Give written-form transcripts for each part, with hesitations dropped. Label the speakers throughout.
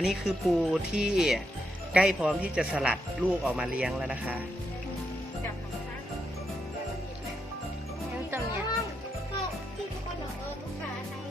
Speaker 1: นนี้คือปูที่ใกล้พร้อมที่จะสลัดลูกออกมาเลี้ยงแล้วนะคะ
Speaker 2: จับของท่านยังตัวเมียที่ทุกคนบอกลูกค้าใช้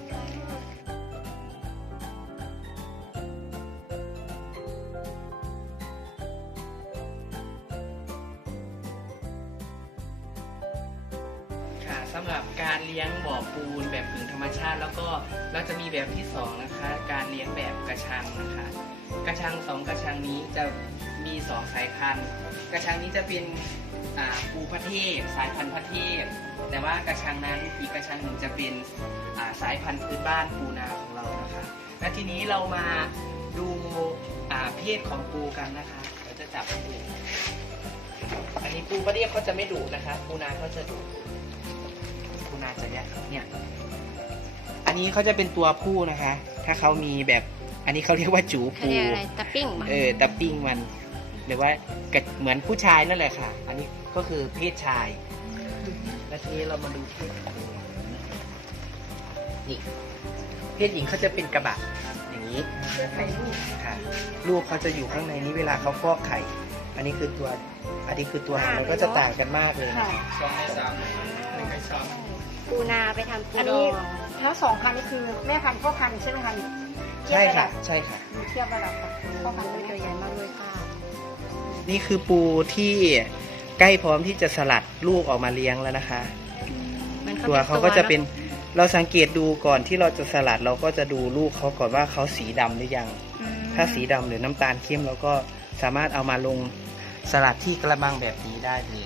Speaker 1: ค่ะสำหรับการเลี้ยงบ่อปูนแบบผึ่งธรรมชาติแล้วก็เราจะมีแบบที่2นะคะการเลี้ยงแบบกระชังนะคะกระชัง2กระชังนี้จะมี2สายพันธุ์กระชังนี้จะเป็นปูพระเทพสายพันธุ์พระเทพแต่ว่ากระชังนั้นอีกกระชังหนึ่งจะเป็นสายพันธุ์พื้นบ้านปูนาของเรานะคะและทีนี้เรามาดูเพศของปูกันนะคะเราจะจับปูอันนี้ปูพระเทพเขาจะไม่ดุนะคะปูนาเขาจะดุปูนาจะแยกเนี่ยอันนี้เขาจะเป็นตัวผู้นะคะ ถ้าเขามีแบบอันนี้เขาเรียกว่าจูปู
Speaker 2: อะไรตะปิ้ง
Speaker 1: ตะปิ้งมันหรือว่าเหมือนผู้ชายนั่นแหละค่ะอันนี้ก็คือเพศชายแล้วทีนี้เรามาดูเพศหญิงนี่เพศหญิงเขาจะเป็นกระบะอย่างนี้ไข่ลูกค่ะลูกเขาจะอยู่ข้างในนี้เวลาเขาฟอกไข่อันนี้คือตัวมันก็จะต่างกันมากเลย2 ใน 3 1 ใน 3
Speaker 2: ปูนาไปทำปูดอง
Speaker 3: แล้ว2,000นี่คือแม่พันธุ์พ่อพันธุ์ใช่ไหมคะ
Speaker 1: ใช่ค่ะใช่ค่ะ
Speaker 3: เทียบระดับกับพ่อพันธุ์ตัวใหญ่มากเลยค่ะ
Speaker 1: นี่คือปูที่ใกล้พร้อมที่จะสลัดลูกออกมาเลี้ยงแล้วนะคะตัวเขาก็จะเป็นเราสังเกตดูก่อนที่เราจะสลัดเราก็จะดูลูกเขาก่อนว่าเขาสีดำหรือยังถ้าสีดำหรือน้ำตาลเข้มเราก็สามารถเอามาลงสลัดที่กระมังแบบนี้ได้เลย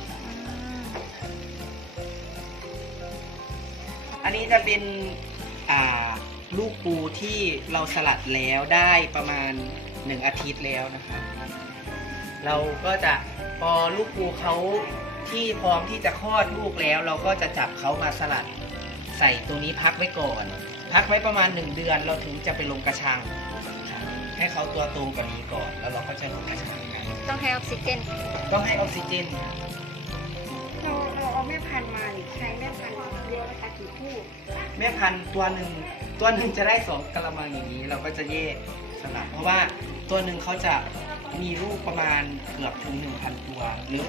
Speaker 1: อันนี้จะเป็นลูกปูที่เราสลัดแล้วได้ประมาณ1 อาทิตย์แล้วนะคะเราก็จะพอลูกปูเขาที่พร้อมที่จะคลอดลูกแล้วเราก็จะจับเขามาสลัดใส่ตัวนี้พักไว้ก่อนพักไว้ประมาณ1 เดือนเราถึงจะไปลงกระชังให้เขาตัวโตกว่านี้ก่อนแล้วเราก็จะลงกระชังกัน
Speaker 2: ต้องให้ออกซิเจน
Speaker 1: ต้องให้ออกซิเจน
Speaker 3: เราเอาแม่พันธุ์มาใช้แม่พันธุ์เลี้ยงนะคะกี่คู่
Speaker 1: แม่พันธุ์ตัวหนึ่งจะได้2 กะละมังอย่างนี้เราก็จะแยกสลับเพราะว่าตัวหนึ่งเขาจะมีลูกประมาณเกือบถึง 1,000 ตัวหรือ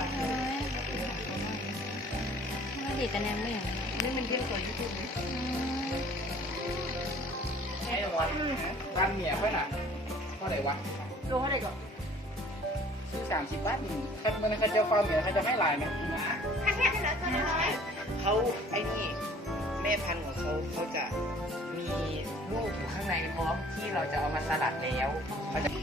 Speaker 2: ดีกันแน่ไม่เหรอ
Speaker 3: นี่มันเรียกตัวญี่ปุ่น
Speaker 1: ไอ้วัดบ้านเมียเพื่อนอ่ะเท่าไหร่วะ
Speaker 3: รู้เท่าไหร่ก่อน
Speaker 1: ซื้อ30 บาทมันเขาจะความเมียเขาจะไม่ลายไหมเขาไอ้นี่แม่พันธุ์ของเขาจะมีลูกอยู่ข้างในพร้อมที่เราจะเอามาสลัดแล้วเขาจะ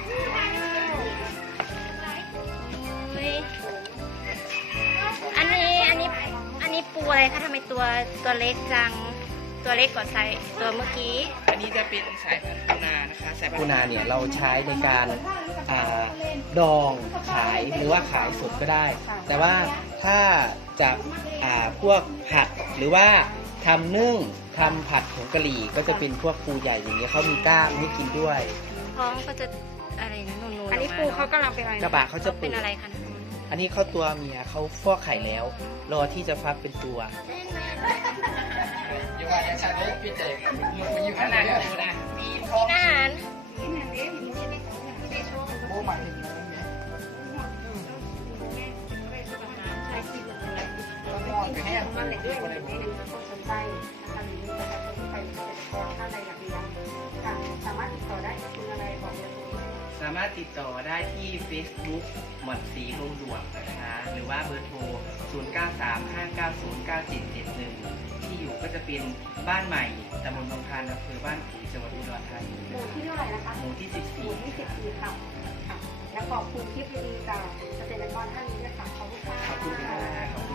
Speaker 2: อันนี้ปูอะไรคะทำไมตัวเล็กจังตัวเล็กกว่าไซส์ตัวเมื่อกี้
Speaker 1: อันนี้จะเป็นสายพันธุ์ปูนานะคะสายพันธุ์ปูนาเนี่ยเราใช้ในการดองขายหรือว่าขายสดก็ได้แต่ว่าถ้าจะพวกผัดหรือว่าทำนึ่งทำผัดผงกะหรี่ก็จะเป็นพวกปูใหญ่อย่างนี้เขามีกล้ามให้กินด้วย
Speaker 2: ท้องก็จะอะไรนะนูนๆ
Speaker 3: อันนี้ปูเขากำลังเป็นอะไร
Speaker 1: กระบะเขาจะ
Speaker 2: เป็นอะไรคะ
Speaker 1: อันนี้เขาตัวเมียเขาฟอกไข่แล้วรอที่จะฟักเป็นตัวอยู่ว่าจะใช้พี่เจมันอยู่ข้างในดูนะมีท้อง
Speaker 2: อาหาร
Speaker 1: โอ้มาถึง
Speaker 3: ให้อย่างนั้นเลยด้วยคนสนใจนะคะหรือมีประชาชนไปเกษตรกรท่านใดอยากเลี้ยงสามารถติดต่อได้คุณอะไรบอกเลย
Speaker 1: สามารถติดต่อได้ที่ Facebook หม่อนศรีลมด่วนนะคะหรือว่าเบอร์โทร 0935909771 ที่อยู่ก็จะเป็นบ้านใหม่ตำบลบางพานอำเภอบ้านผือจังหวัดอุดรธานี
Speaker 3: หมู่ที่เท่าไหร่นะคะ
Speaker 1: หมู่ที่
Speaker 3: 14ค่ะและขอบคุณคลิปดีๆจากเกษตรกรท่านนี้นะคะขอบคุณค่ะ
Speaker 1: ขอบคุณค่ะ